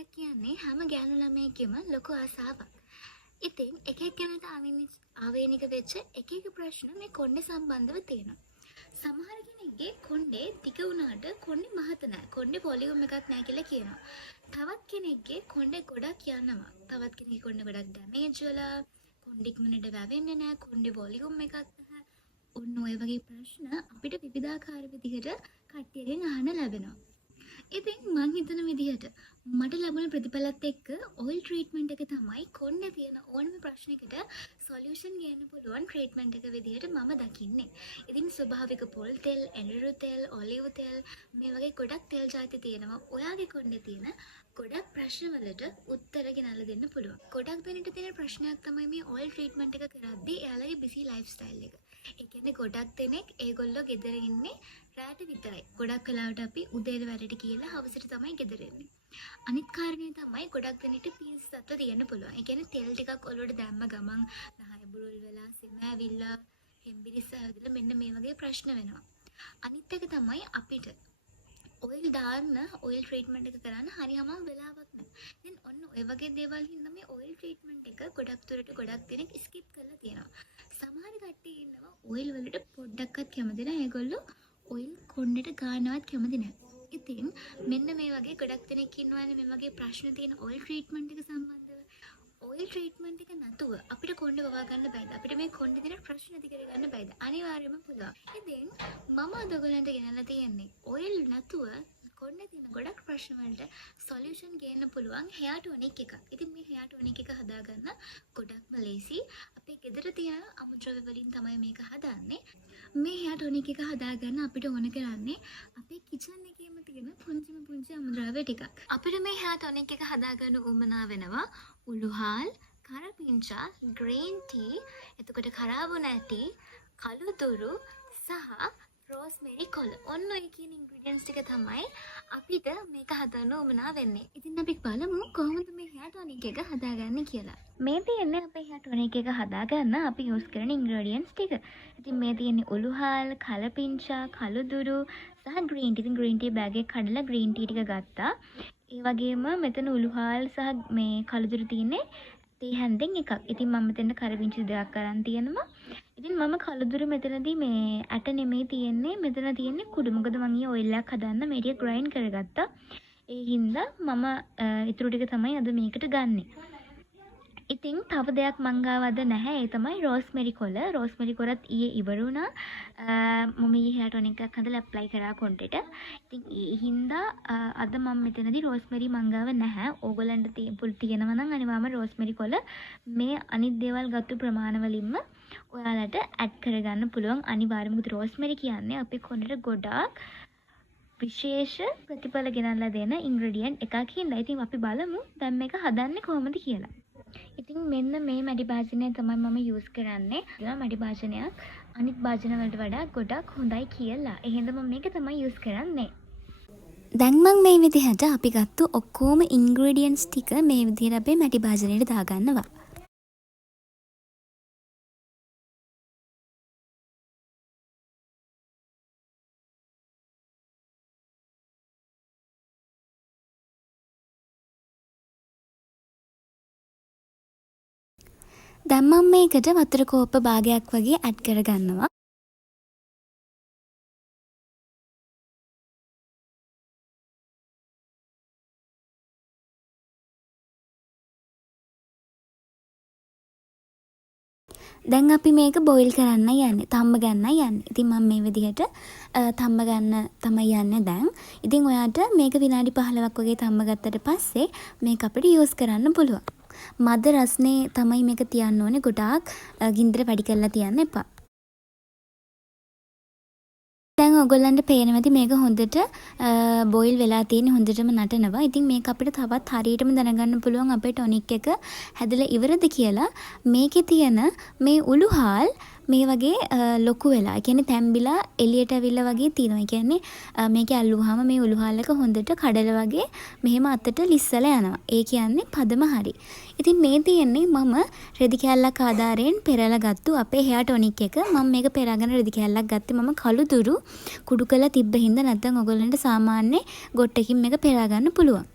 සෞන්දර්යයක් කියන්නේ හැම ගෑනු ළමයෙක්ගේම ලොකු ආසාවක්. ඉතින් එක එක්කෙනාට ආවේනික වෙච්ච එක එක ප්‍රශ්න මේ කොණ්ඩේ සම්බන්ධව තියෙනවා. සමහර කෙනෙක්ගේ කොණ්ඩේ දිග වුණාට කොණ්ඩේ මහත නැහැ. කොණ්ඩේ වොලියුම් එකක් නැහැ කියලා කියනවා. තවත් කෙනෙක්ගේ කොණ්ඩේ ගොඩක් යනවා. තවත් කෙනෙක්ගේ කොණ්ඩේ ගොඩක් ඩැමේජ් වෙලා කොණ්ඩේ ඉක්මනට වැවෙන්නේ නැහැ. කොණ්ඩේ වොලියුම් එකක් නැහැ. ඔන්න ඔය වගේ ප්‍රශ්න අපිට විවිධාකාර විදිහට කට්ටියගෙන් අහන්න ලැබෙනවා. ඉතින් මං හිතන විදිහට මට ලැබුණ ප්‍රතිඵලත් එක්ක ඔයිල් ට්‍රීට්මන්ට් එක තමයි කොණ්ඩේ තියෙන ඕනම ප්‍රශ්නයකට සොලියුෂන් ගන්න පුළුවන් ට්‍රීට්මන්ට් එක විදිහට මම දකින්නේ. ඉතින් ස්වභාවික පොල් තෙල්, එඬරු තෙල්, ඔලිව් තෙල් මේ වගේ ගොඩක් තෙල් ජාති තියෙනවා. ඔයාගේ කොණ්ඩේ තියෙන ගොඩක් ප්‍රශ්න වලට උත්තර ගෙනල්ලා දෙන්න පුළුවන්. ගොඩක් දෙනෙක්ට තියෙන ප්‍රශ්නයක් තමයි මේ ඔයිල් ට්‍රීට්මන්ට් එක කරද්දී එයාලගේ බිසි ලයිෆ් ස්ටයිල් එක. ඒ කියන්නේ ගොඩක් දෙනෙක් ඒගොල්ලෝ ගෙදර ඉන්නේ රාට විතරයි. ගොඩක් වෙලාවට අපි උදේට වැඩට කියලා හවසට තමයි ගෙදර එන්නේ. අනිත් කාරණේ තමයි ගොඩක් දෙනෙක්ට පීස් සත්ව තියෙන්න පුළුවන්. ඒ කියන්නේ තෙල් ටිකක් ඔලුවට දැම්ම ගමන් නහය බුරුල් වෙලා සෙම ඇවිල්ලා හෙම්බිරිස්ස හැදලා මෙන්න මේ වගේ ප්‍රශ්න වෙනවා. අනිත් එක තමයි අපිට ඔයිල් දාන්න ඔයිල් ට්‍රීට්මන්ට් එක කරන්න හරියම වෙලාවක් නැහැ. දැන් ඔන්න ඔය වගේ දේවල් හින්දා මේ ඔයිල් ට්‍රීට්මන්ට් එක ගොඩක් දුරට ගොඩක් දෙනෙක් ස්කිප් කරලා තියෙනවා. සමහර කට්ටිය ඉන්නවා ඔයිල් වලට පොඩ්ඩක්වත් කැමති නැහැ. ඒගොල්ලෝ ඔයිල් කොණ්ඩේට ගන්නවත් කැමති නැහැ. ඉතින් මෙන්න මේ වගේ ගොඩක් දෙනෙක් ඉන්නවානේ මේ වගේ ප්‍රශ්න තියෙන ඔයිල් ට්‍රීට්මන්ට් එක සම්බන්ධව. ඔයිල් ට්‍රීට්මන්ට් එක නැතුව අපිට කොණ්ඩේ වවා ගන්න බෑද? අපිට මේ කොණ්ඩේ තියෙන ප්‍රශ්න ඉදිරි කරගන්න බෑද? අනිවාර්යයෙන්ම පුළුවන්. ඉතින් මම අද ඔයගලන්ට ගෙනල්ලා තියෙන්නේ ඔයිල් නැතුව කොණ්ඩේ තියෙන ගොඩක් ප්‍රශ්න වලට සොලියුෂන් ගන්න පුළුවන් හෙයාර් ටොනික් එකක්. ඉතින් මේ හෙයාර් ටොනික් එක හදාගන්න ගොඩක්ම ලේසි. අපේ ගෙදර තියෙන අමුද්‍රව්‍ය වලින් තමයි මේක හදාන්නේ. මේ හෙයාර් ටොනික් එක හදාගන්න අපිට ඕන කරන්නේ අපේ කිචන් එකේම තියෙන පුංචි අමුද්‍රව්‍ය ටිකක්. අපිට මේ හෙයාර් ටොනික් එක හදාගන්න උවමනා වෙනවා උළුහාල්, කරපිංචා, ග්‍රීන් ටී, එතකොට කරාබුන ඇටි, කළුතුරු සහ රෝස්මෙරි කොළ. ඔන්න ඔය කියන ඉන්ග්‍රීඩියන්ට්ස් ටික තමයි අපිට මේක හදන්න උවමනා වෙන්නේ. ඉතින් අපි බලමු කොහොමද මේ හෙයාර් ටොනික් එක හදාගන්නේ කියලා. මේ තියෙන්නේ අපේ හෙයාර් ටොනික් එක හදාගන්න අපි යූස් කරන ඉන්ග්‍රීඩියන්ට්ස් ටික. ඉතින් මේ තියෙන්නේ උළුහාල්, කලපිංචා, කළුදුරු සහ ග්‍රීන් ටී. ඉතින් ග්‍රීන් ටී බෑග් එක කඩලා ග්‍රීන් ටී ටික ගත්තා. ඒ වගේම මෙතන උළුහාල් සහ මේ කළුදුරු තියෙන්නේ තේ හැන්දෙන් එකක්. ඉතින් මම මෙතන කරපිංචා දෙකක් අරන් තියෙනවා. ඉතින් මම කළුදුරු මෙතනදී මේ ඇට නෙමෙයි තියෙන්නේ. මෙතන තියෙන්නේ කුඩු. මොකද මම ඊයේ ඔයිල් එකක් හදන්න මේ ටික ග්‍රයින්ඩ් කරගත්තා. ඒ හින්දා මම ඊටු ටික තමයි අද මේකට ගන්නෙ. ඉතින් තව දෙයක් මං ගාව අද නැහැ. ඒ තමයි රෝස්මෙරි කොළ. රෝස්මෙරි කොළත් ඊයේ ඉවර වුණා. මම ඊයේ හෙයාර් ටොනික් එකක් හදලා ඇප්ලයි කරා කොණ්ඩේට. ඉතින් ඒ හින්දා අද මම මෙතනදී රෝස්මෙරි මං ගාව නැහැ. ඕගොල්ලන්ට තියෙනවා නම් අනිවාර්යයෙන්ම රෝස්මෙරි කොළ මේ අනිත් දේවල් ගත්තු ප්‍රමාණ වලින්ම ඔයාලට ඇඩ් කරගන්න පුළුවන්. අනිවාර්යයෙන්ම මොකද රෝස්මෙරි කියන්නේ අපේ කොණ්ඩේට ගොඩාක් විශේෂ ප්‍රතිඵල ගෙනල්ලා දෙන ඉන්ග්‍රීඩියන්ට් එකක් හින්දා. ඉතින් අපි බලමු දැන් මේක හදන්නේ කොහොමද කියලා. ඉතින් මෙන්න මේ මැඩි භාජනය තමයි මම යූස් කරන්නේ. මැඩි භාජනයක් අනිත් භාජන වලට වඩා ගොඩක් හොඳයි කියලා. ඒ හින්දා මම මේක තමයි යූස් කරන්නේ. දැන් මම මේ විදිහට අපි ගත්තු ඔක්කොම ඉන්ග්‍රීඩියන්ට්ස් ටික මේ විදිහට අපේ මැඩි භාජනයට දාගන්නවා. දැන් මම මේකට වතුර කෝප්ප භාගයක් වගේ ඇඩ් කරගන්නවා. දැන් අපි මේක බොයිල් කරන්න යන්නේ. තම්බ ගන්න යන්නේ. ඉතින් මම මේ විදිහට තම්බ ගන්න තමයි යන්නේ දැන්. ඉතින් ඔයාට මේක විනාඩි 15ක් වගේ තම්බ ගත්තට පස්සේ මේක අපිට යූස් කරන්න පුළුවන්. මද රස්නේ තමයි මේක තියන්න ඕනේ. ගොඩාක් ගින්දර වැඩි කරලා තියන්න එපා. දැන් ඔයගොල්ලන්ට පේනවා ඇති මේක හොඳට බොයිල් වෙලා තියෙන්නේ. හොඳටම නටනවා. ඉතින් මේක අපිට තවත් හරියටම දැනගන්න පුළුවන් අපේ ටොනික් එක හැදලා ඉවරද කියලා. මේකේ තියෙන මේ උළුහාල් මේ වගේ ලොකු වෙලා. ඒ කියන්නේ තැම්බිලා එළියට ඇවිල්ලා වගේ තියෙනවා. ඒ කියන්නේ මේක ඇල්ලුවාම මේ උළුහාල් එක හොඳට කඩලා වගේ මෙහෙම අතට ලිස්සලා යනවා. ඒ කියන්නේ පදම හරි. ඉතින් මේ තියෙන්නේ මම රෙදි කෑල්ලක් ආධාරයෙන් පෙරලා ගත්තු අපේ හෙයාර් ටොනික් එක. මම මේක පෙරාගෙන රෙදි කෑල්ලක් ගත්තේ මම කළුදුරු කුඩු කරලා තිබ්බ හින්දා. නැත්නම් ඔයගොල්ලන්ට සාමාන්‍ය ගොට්ටකින් මේක පෙරා ගන්න පුළුවන්.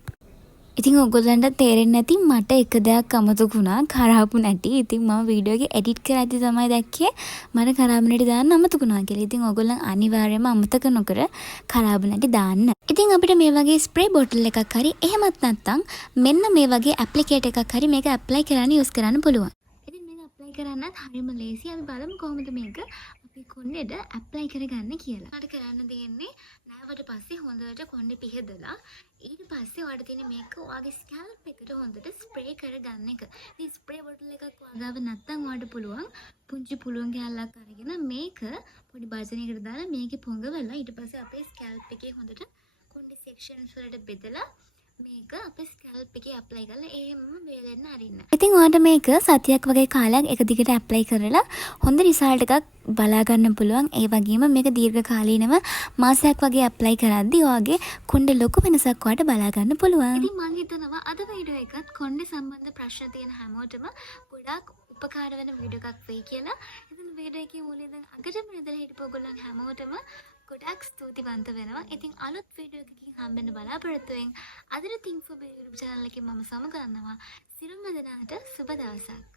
ඉතින් ඔයගොල්ලන්ට තේරෙන්නේ නැති මට එක දෙයක් අමතක වුණා කරාපු නැටි. ඉතින් මම වීඩියෝ එක එඩිට් කරද්දි තමයි දැක්කේ මට කරාබු නැටි දාන්න අමතක වුණා කියලා. ඉතින් ඔයගොල්ලන් අනිවාර්යයෙන්ම අමතක නොකර කරාබු නැටි දාන්න. ඉතින් අපිට මේ වගේ ස්ප්‍රේ බොටල් එකක් හරි එහෙමත් නැත්නම් මෙන්න මේ වගේ ඇප්ලිකේටර් එකක් හරි මේක ඇප්ලයි කරන්න යූස් කරන්න පුළුවන්. ඉතින් මේක ඇප්ලයි කරන්නත් හරිම ලේසි. අපි බලමු කොහොමද මේක අපි කොණ්ඩෙට ඇප්ලයි කරගන්න කියලා. මට කරන්න තියෙන්නේ නැවට පස්සේ හොඳට කොණ්ඩේ පිහදලා ඊට පස්සේ ඔයාලට තියෙන මේක ඔයාගේ ස්කැල්ප් එකට හොඳට ස්ප්‍රේ කරගන්න එක. ඉතින් ස්ප්‍රේ බොටල් එකක් වගාව නැත්නම් ඔයාලට පුළුවන් පුංචි පුළුන් කෑල්ලක් අරගෙන මේක පොඩි බර්ජනයකට දාලා මේකේ පොඟවලා ඊට පස්සේ අපේ ස්කැල්ප් එකේ හොඳට කොණ්ඩේ සෙක්ෂන්ස් වලට බෙදලා මේක අපේ ස්කැල්ප් එකේ ඇප්ලයි කරලා එහෙමම වේලෙන්න අරින්න. ඉතින් ඔයාලට මේක සතියක් වගේ කාලයක් එක දිගට ඇප්ලයි කරලා හොඳ රිසල්ට් එකක් බලා ගන්න පුළුවන්. ඒ වගේම මේක දීර්ඝකාලීනව මාසයක් වගේ ඇප්ලයි කරද්දී ඔයාගේ කොණ්ඩේ ලොකු වෙනසක් ඔයාලට බලා ගන්න පුළුවන්. ඉතින් මම හිතනවා අද වීඩියෝ එකත් කොණ්ඩේ සම්බන්ධ ප්‍රශ්න තියෙන හැමෝටම ගොඩාක් උපකාර වෙන වීඩියෝ එකක් වෙයි කියලා. ඉතින් වීඩියෝ එකේ මුලින් ඉඳන් අගටම ඉඳලා හිටපු ඔයගොල්ලන් හැමෝටම ගොඩාක් ස්තුතිවන්ත වෙනවා. ඉතින් අලුත් වීඩියෝ එකකින් හම්බෙන්න බලාපොරොත්තු වෙමින් අදට Think for Beauty YouTube channel එකේ මම සමු කරනවා. සිරුම් දෙනාට සුබ දවසක්.